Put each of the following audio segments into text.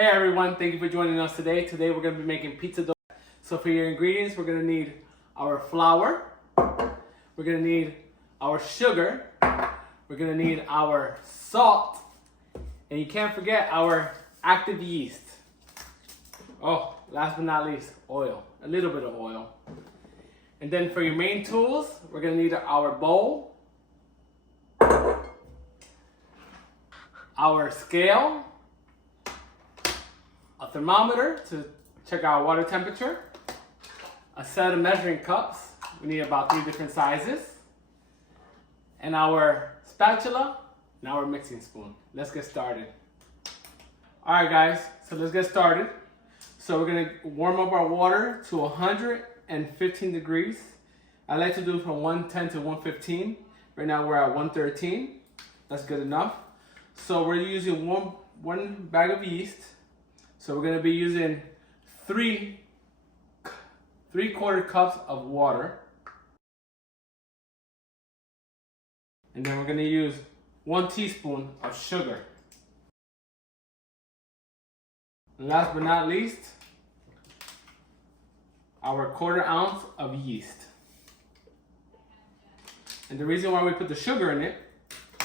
Hey everyone, thank you for joining us today. Today we're going to be making pizza dough. So for your ingredients, we're going to need our flour, we're going to need our sugar, we're going to need our salt, and you can't forget our active yeast. Oh, last but not least, oil, a little bit of oil. And then for your main tools, we're going to need our bowl, our scale, a thermometer to check our water temperature, a set of measuring cups, we need about 3 different sizes, and our spatula, and our mixing spoon. Let's get started. Alright guys, so let's get started. So we're going to warm up our water to 115 degrees. I like to do it from 110 to 115. Right now we're at 113. That's good enough. So we're using one bag of yeast. So we're going to be using 3/4 cups of water. And then we're going to use 1 teaspoon of sugar. And last but not least, our 1/4 ounce of yeast. And the reason why we put the sugar in it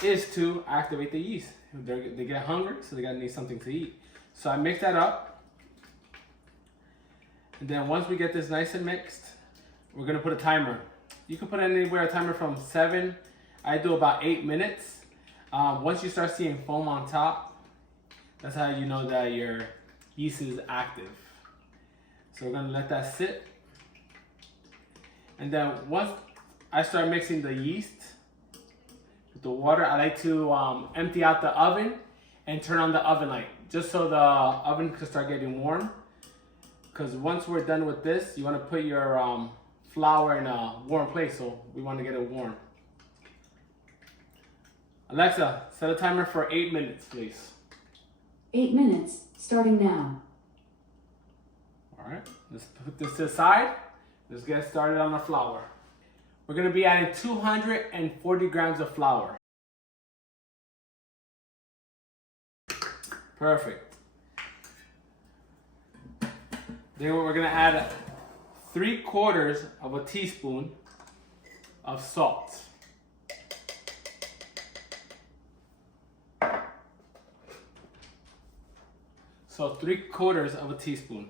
is to activate the yeast. They get hungry, so they gotta need something to eat. So I mix that up. And then once we get this nice and mixed, we're gonna put a timer. You can put anywhere a timer from 7, I do about 8 minutes. Once you start seeing foam on top, that's how you know that your yeast is active. So we're gonna let that sit. And then once I start mixing the yeast with the water, I like to empty out the oven and turn on the oven light, just so the oven can start getting warm. Because once we're done with this, you want to put your flour in a warm place, so we want to get it warm. Alexa, set a timer for 8 minutes, please. 8 minutes, starting now. All right, let's put this to the side. Let's get started on the flour. We're going to be adding 240 grams of flour. Perfect. Then we're going to add 3/4 of a teaspoon of salt. So 3/4 of a teaspoon.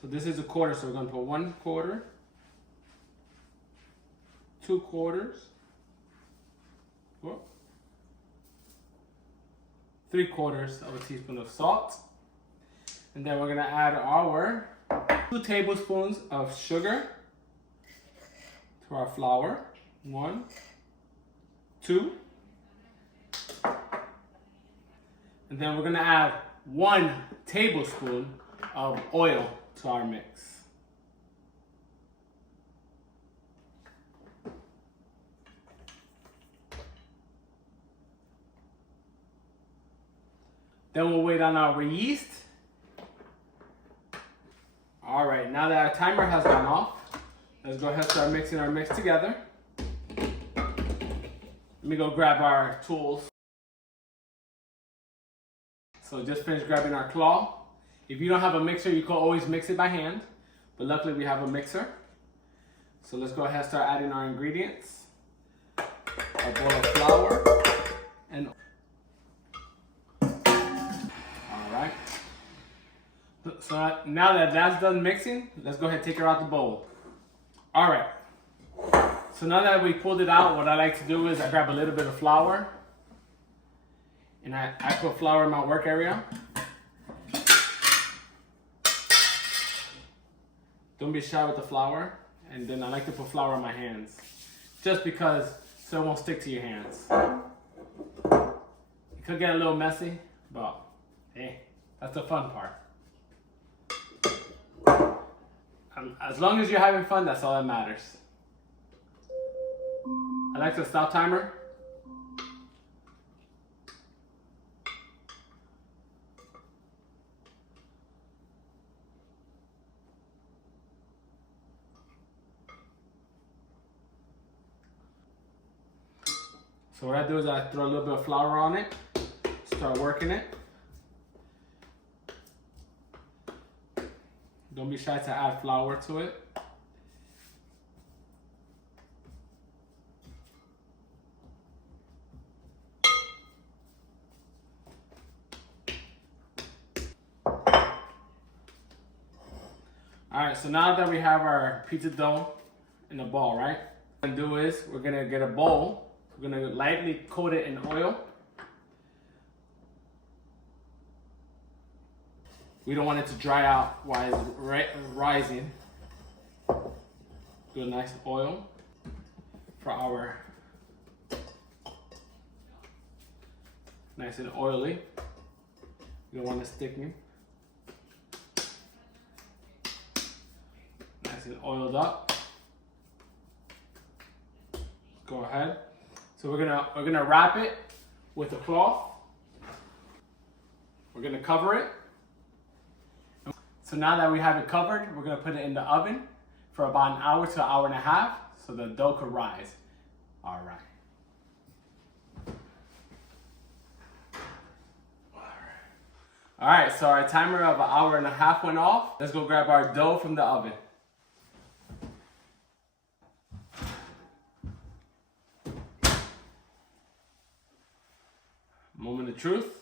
So this is a 1/4, so we're going to put 1/4, 2/4, 3/4 of a teaspoon of salt. And then we're going to add our 2 tablespoons of sugar to our flour. 1, 2. And then we're going to add 1 tablespoon of oil to our mix. Then we'll wait on our yeast. All right, now that our timer has gone off, let's go ahead and start mixing our mix together. Let me go grab our tools. So just finished grabbing our claw. If you don't have a mixer, you can always mix it by hand, but luckily we have a mixer. So let's go ahead and start adding our ingredients. Our bowl of flour and alright. So now that that's done mixing, let's go ahead and take her out the bowl. Alright. So now that we pulled it out, what I like to do is I grab a little bit of flour and I put flour in my work area. Don't be shy with the flour. And then I like to put flour on my hands, just because, so it won't stick to your hands. It could get a little messy, but hey, that's the fun part. As long as you're having fun, that's all that matters. Alexa, stop timer. So what I do is I throw a little bit of flour on it, start working it. Don't be shy to add flour to it. All right, so now that we have our pizza dough in a ball, right? What we're gonna do is we're gonna get a bowl. We're gonna lightly coat it in oil. We don't want it to dry out while it's rising. Do a nice oil for our nice and oily. You don't want it sticking. Nice and oiled up. Go ahead. So we're gonna wrap it with a cloth. We're gonna cover it. So now that we have it covered, we're gonna put it in the oven for about an hour to an hour and a half so the dough could rise. All right. All right, so our timer of an hour and a half went off. Let's go grab our dough from the oven. Moment of truth.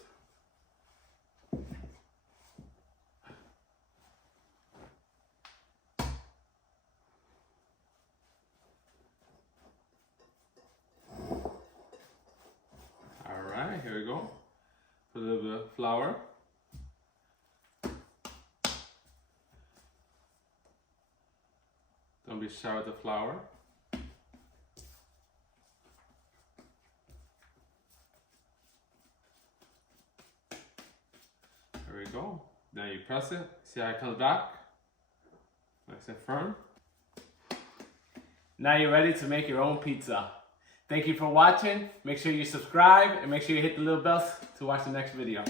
All right, here we go. Put a little bit of flour. Don't be shy with the flour. There we go. Then you press it. See how it comes back? Nice and firm. Now you're ready to make your own pizza. Thank you for watching. Make sure you subscribe and make sure you hit the little bell to watch the next video.